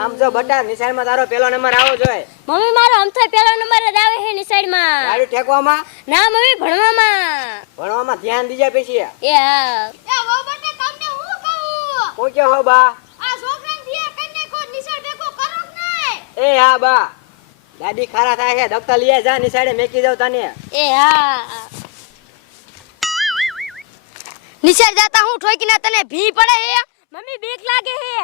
આમ જો બટા નિશાળમાં તારો પહેલો નંબર આવો જોઈએ. મમ્મી મારો આમથો પહેલો નંબર જ આવે છે નિશાળમાં. ગાડી ઠેકવામાં? ના મમ્મી ભણવામાં. ભણવામાં ધ્યાન દીજા પછી. એ હા. એ હો બટા તમને હું કહું? હું કે હો બા? આ છોકરાને ફિયા કઈને કો નિશાળ ભેગો કરો કે નહીં? એ હા બા. ગાડી ખારા થાય છે દફતર લઈ જા નિશાળે મેકી જાવ તને. એ હા. નિશાળ જાતા હું ઠોકીને તને ભી પડે હે? મમ્મી બીક લાગે હે.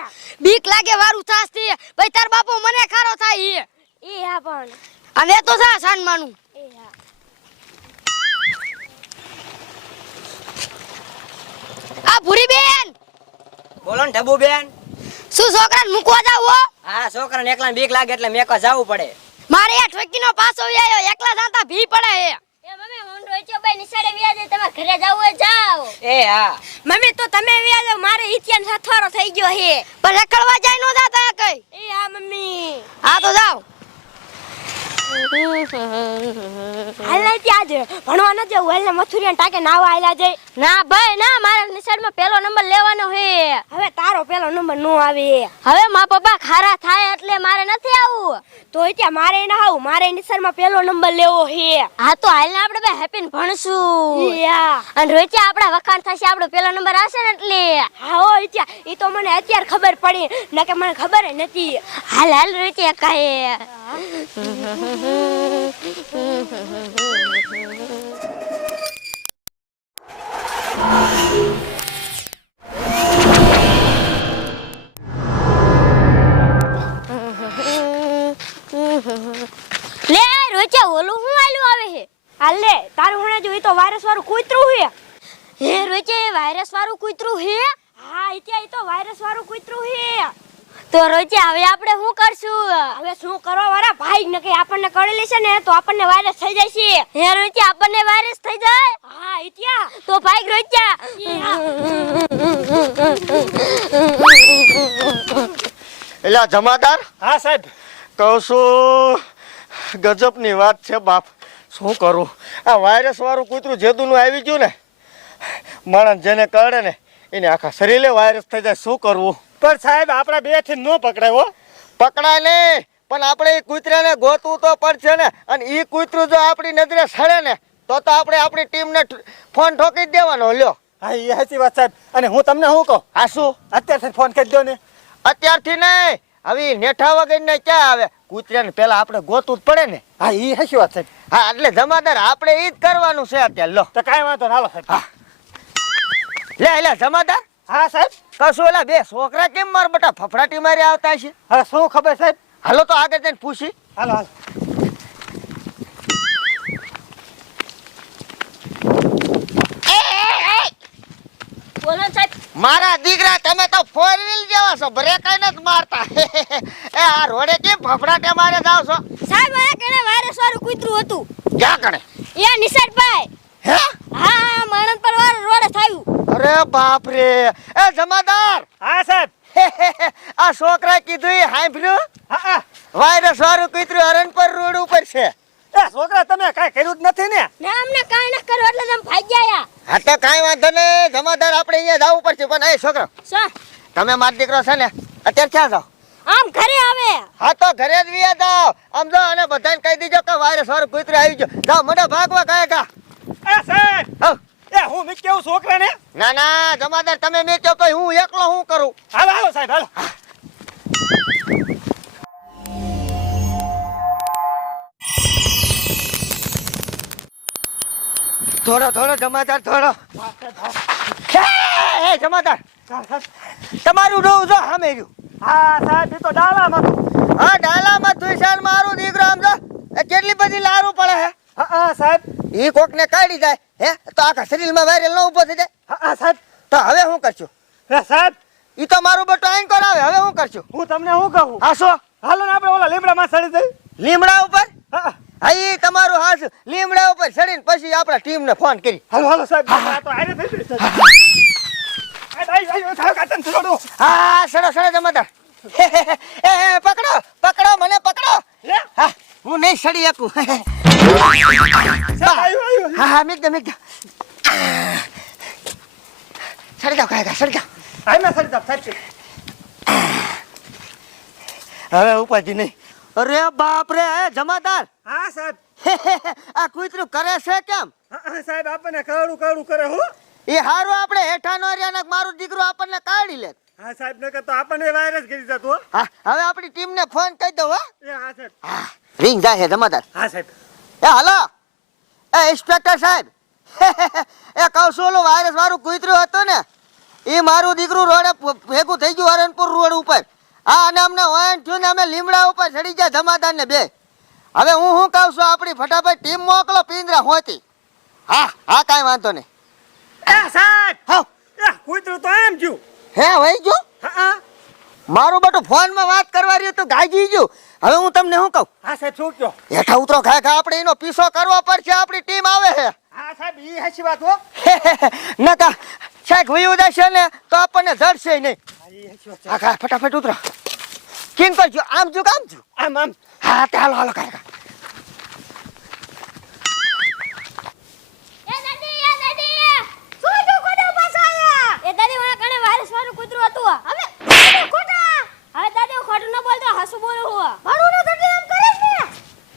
બીક લાગે વારું થાસ થી ભાઈ તાર બાપો મને ખારો થાય હે. એ હા પણ. હવે તો જા સાન માનું. એ હા. આ ભૂરી બેન બોલો ને ઢબુ બેન. શું છોકરાને મૂકવા જાવ હો? હા છોકરાને એકલા બીક લાગે એટલે મેકવા જાવું પડે. મારે આ ઠોકીનો પાછો આવ્યો એકલા જાતા ભી પડે હે. એ મમ્મી હું રોઈચો ભાઈ નિશાળે વ્યા જાય તમારે ઘરે જાવ હોય જાવ. એ હા. મમ્મી તો તમે વ્યા જાવ મારે ઇતિહાન સાથવારો થઈ ગયો હે. પણ રખડવા જાય નો જાતા કઈ. એ હા મમ્મી. હા તો જાવ. હાલ નહીં ત્યાં જ ભણવા ન જવું હાલ ને મથુરિયાને ટાકે નાવા આયલા જાય. ના ભાઈ ના મારા નિશાળમાં પહેલો નંબર લેવાનો હે. હવે તારો પહેલો નંબર નો આવે. હવે મારા પપ્પા ખારા થાય એટલે મારે નથી આવું. તો ત્યાં મારે ના આવું મારે નિશાળમાં પહેલો નંબર લેવો હે. હા તો હાલ ને આપણે બે હેપી ને ભણશું. યા અને રોજ આપડા વખાણ થશે આપણો પહેલો નંબર આવશે ને એટલે. હા હો ત્યાં ઈ તો મને અત્યારે ખબર પડી નકે મને ખબર જ નથી. હાલ હાલ રોજ કાય. લે રોચા ઓલું હું આલ્યું આવે હે. હાલ લે તારું હુણે જો ઈ તો વાયરસ વાળું કૂતરું હે. હે રોચા એ વાયરસ વાળું કૂતરું હે? હા ઈ તો વાયરસ વાળું કૂતરું હે. તો રોચા હવે આપણે શું કરશું? હવે શું કરવા વાળા ભાઈ નકે આપણને કળેલી છે ને તો આપણને વાયરસ થઈ જાય છે. હે રોચા આપણને વાયરસ થઈ જાય? હા ઈત્યા તો ભાઈ રોચા. એલા જમાદાર. હા સાહેબ. કહું છું ગજબની વાત છે બાપ. શું કરું આ વાયરસ વાળું કૂતરું જેદુનું આવી ગયું ને માણસ જેને કરડે ને એને આખા શરીરે વાયરસ થઈ જાય. શું કરવું? પણ સાહેબ આપણા બે થી નો પકડાય હો. પકડાય નહીં પણ આપણે એ કૂતરાને ગોતવું તો પડશે ને. અને એ કૂતરું જો આપણી નજરે સડે ને તો આપણે આપણી ટીમને ફોન ઠોકી જ દેવાનો. લ્યો. હા એ સાચી વાત સાહેબ. અને હું તમને શું કહું? આ શું? અત્યારથી ફોન કરી દો ને. અત્યારથી નહીં હવે નેઠા વગરને ક્યાં આવે? કૂતરાને પેલા આપણે ગોતવું જ પડે ને. હા એ સાચી વાત સાહેબ. હા એટલે જમાદાર આપણે ઈ જ કરવાનું છે અત્યારે. લો તો કાંઈ વાંધો ના. હાલો સાહેબ. હા. લે જમાદાર. હા સાહેબ. કશું ઓલા બે છોકરા કેમ માર બટા ફફડાટી મારી આવતા છે? હવે શું ખબર સાહેબ? હાલો તો આગળ જઈને પૂછી. હાલો હાલો. બોલો સાહેબ. મારા દીકરા તમે તો ફોર વ્હીલ જેવા છો બ્રેક નથી મારતા. એ આ રોડે કેમ ફફડાટે મારે જાવ છો? સાહેબ આ કણે વાયરસ વાળું કૂતરું હતું. ક્યાં કણે? એ નિશાળભાઈ. હે? હા માણસ પર રોડે થયું. અરે બાપ રે. એ જમાદાર. હા સાહેબ. આ છોકરા કીધું એ સાંભળ્યું? હા હા. વાયરસ વાળું કૂતરું હરણ પર રોડ ઉપર છે. એ છોકરા તમે કાંઈ કર્યું જ નથી ને? ના અમને કાઈ ન કરો એટલે તમે ભાગી ગયા. હા તો કાંઈ વાંધો નહીં જમાદાર આપણે અહીંયા જવું પડશે. પણ એ છોકરો સર તમે મારો દીકરો છે ને અત્યારે ક્યાં જાઓ? આમ ઘરે આવે. હા તો ઘરે જ વિયા જાઓ. આમ જો અને બધાને કહી દીજો કે વાયરસ વાળું કૂતરું આવી ગયો. જાઓ મને ભાગવા કહે કા. એ સાહેબ. હવ. એ હું મી કેવું છોકરાને? ના ના જમાદાર તમે મેં કહો તો હું એકલો શું કરું? હાલો હાલો સાહેબ હાલો. થોડો જમાદાર થોડો. એ જમાદાર તમારું ડોવું જો સામે રહ્યું. હા સાહેબ એ તો ડાલામાં હતું. હા ડાલામાં તુષાર મારું દીકરો આમ જો એ કેટલી બધી લારું પડે હે. હા સાહેબ. ઈ કોકને કાઢી જાય હે તો આખા શરીરમાં વાયરલ ન ઉભો થઈ જાય. હા સાહેબ. તો હવે શું કરશું? એ સાહેબ ઈ તો મારું બટો આઈન કરાવે. હવે શું કરશું? હું તમને શું કહું? હા શું? હાલો ને આપણે ઓલા લીમડામાં ચડી જઈ. લીમડા ઉપર? હા હા ઈ તમારું હાસ લીમડા ઉપર ચડીને પછી આપણા ટીમને ફોન કરી. હાલો હાલો સાહેબ. આ તો આરે થઈ ગઈ સાહેબ. આઈ થાવ કાતન છોડો. હા સડો જમાદાર. એ પકડો મને પકડો. લે. હા હું નહીં સડી શકું. સાહેબ આયો. હા મિક દે સડી જાવ કાકા સડી જાવ. આઈ ના સડી જાવ સાહેબ. હવે ઉપાધિ નહીં. અરે બાપ રે જમાદાર હા સાહેબ. આ કૂતરું કરે છે કેમ? હા સાહેબ, આપણને કવડું કવડું કરે હું. એ હારું આપણે હેઠા નો રહ્યા ને મારું દીકરો આપણને કાઢી લે. હા સાહેબ, નકર તો આપણને વાયરસ કરી જતો હો. હા હવે આપણી ટીમને ફોન કરી દઉં હો. એ હા સાહેબ. રિંગ જાય છે જમાદાર. હા સાહેબ. એ હાલો એ ઇન્સ્પેક્ટર સાહેબ એ કહું છું ઓલું વાયરસ વાળું કૂતરું હતું ને એ મારું દીકરું રોડે ભેગું થઈ ગયું હરણપુર રોડ ઉપર. હા અને અમને ઓયન થયું ને અમે લીમડા ઉપર ચડી ગયા જમાદાર ને બે. હવે હું શું કહું છું આપણી ફટાફટ ટીમ મોકલો પિંજરા હોતી. હા હા કાંઈ વાંધો નહીં. એ સાહેબ, હા એ કૂતરું તો આમ જ્યું. હે વહી ગયું? હા મારું બટું ફોનમાં વાત કરવા રહ્યું તો ગાજી ગયું. હવે હું તમને શું કહું હા સાહેબ, શું કયો? હેઠા ઉતરો ખા આપણે એનો પીછો કરવો પડશે. આપણી ટીમ આવે છે. હા સાહેબ, ઈ હાચી વાત હો. નકા શાક વયું જશે ને તો આપણને જડશે નહીં. હા, ઈ હાચી વાત છે. હા ખા ફટાફટ ઉતરો. કિંગ કરજો આમ જો કામ જો. આમ આમ. હા તે હાલો હાલો કાકા. એ દાદી શું જો કોડો પાછા આયા? એ દાદી મને કણે વાયરસ વાળું કૂતરું હતું. હવે ખોટા. હવે દાદી હું ખોટું ન બોલતો હસુ બોલું હું. મારું ન થતી એમ કરે છે ને.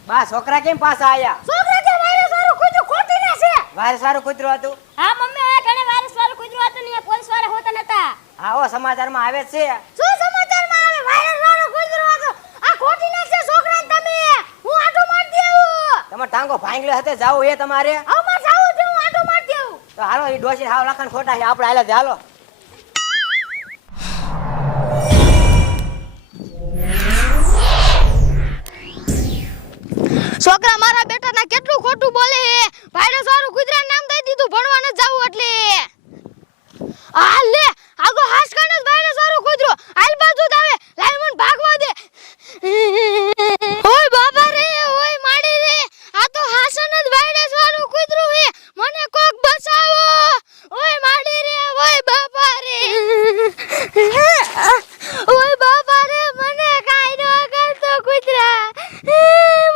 બા છોકરા કેમ પાછા આયા? છોકરા કે વાયરસ વાળું કૂતરું ખોટી ના છે. વાયરસ વાળું કૂતરું હતું. હા મમ્મી હવે કણે વાયરસ વાળું કૂતરું હતું ને પોલીસ વાળા હોતા નતા. હા ઓ સમાચારમાં આવે છે. શું સમાચારમાં આવે વાયરસ વાળું કૂતરું હતું? આ ખોટી ના છે છોકરા તમે. હું આટો માર દેવું. તમારે ટાંગો ભાંગલો હતે જાવું એ તમારે. હવે માર જાવું છે હું આટો માર દેવું. તો હાલો એ ડોશી હાવ લખન ખોટા છે આપણે હાલે હાલો. છોકરા મારા બેટાના કેટલું ખોટું બોલે હે. વાયરસ વાળું કૂતરા નામ દઈ દીધું ભણવા ન જાવું એટલે. આ લે આગો હાસ કાને વાયરસ વાળું કૂતરો આલ બાજુ જ આવે. લાય મને ભાગવા દે. ઓય બાબા રે ઓય માડી રે આ તો હાસન જ વાયરસ વાળું કૂતરું હે. મને કોક બચાવો. ઓય માડી રે ઓય બાબા રે. ઓય બાબા રે મને કાઈ ન કરતો કૂતરા.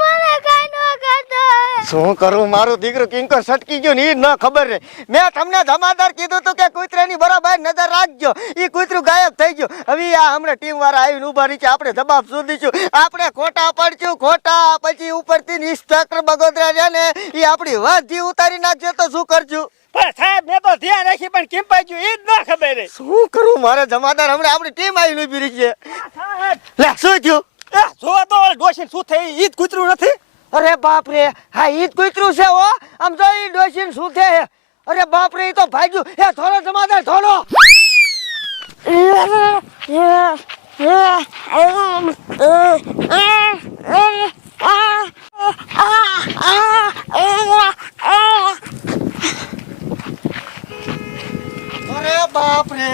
મને કાઈ ન કરતો. શું કરું મારું દીકરું કિંકર સટકી ગયું ને એ ન ખબર રે. મેં તમને જમાદાર કીધું તું કે કૂતરાની બરાબર નજર રાખજો. એ કૂતરું ગાયબ થઈ ગયું. હવે આ હમણાં ટીમ વાળા આવીને ઉભા રહી છે. આપણે જવાબ શોધીશું. આપણે ખોટા પડશું ખોટા. પછી ઉપરથી ઇન્સ્પેક્ટર બગોદરા છે ને એ આપણી વાંધી ઉતારી નાખશે તો શું કરશું? પણ સાહેબ, મેં તો ધ્યાન રાખી પણ કેમ પાડ્યું ઈ જ ન ખબર હે. શું કરું મારે જમાદાર હમણાં આપણી ટીમ આવીને ઉભી રહી છે. સાહેબ, લે શું થયું? જોવા તો ડોશી શું થઈ ઈ જ કૂતરું નથી. અરે બાપ રે હા ઈ જ કૂતરું છે હો. આમ જો ઈ ડોશીને શું છે. અરે બાપ રે ઈ તો ભાગ્યું. એ થોડો જમાદાર થોડો. અરે બાપ રે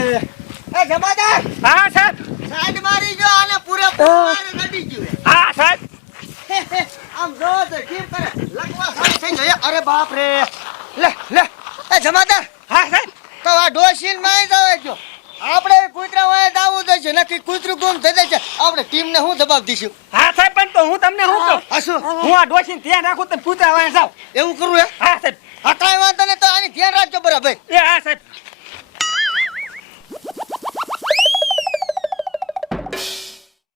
એ જમાદાર હા સાહેબ. સાઈડ મારી જો આને પૂરેપૂરું ગડી ગયું. હા સાહેબ. આમ જો તો કેમ કરે લગવા સારી થઈ ગઈ. અરે બાપ રે લે લે એ જમાદાર હા સાહેબ. તો આ ડોશીન માં જાવે જો. આપણે કૂતરા વાય દાવું જોઈશે નક્કી કૂતરું ગુમ થઈ જશે. આપણે ટીમને હું જવાબ દઈશું? હા સાહેબ, પણ તો હું તમને શું કહું? હસું હું આ ડોશીને ધ્યાન રાખું તો કૂતરા વાળા જાવ. એવું કરવું હે? હા સાહેબ. હા કાંઈ વાંધો નહીં તો આની ધ્યાન રાખજો બરાબર. એ હા સાહેબ.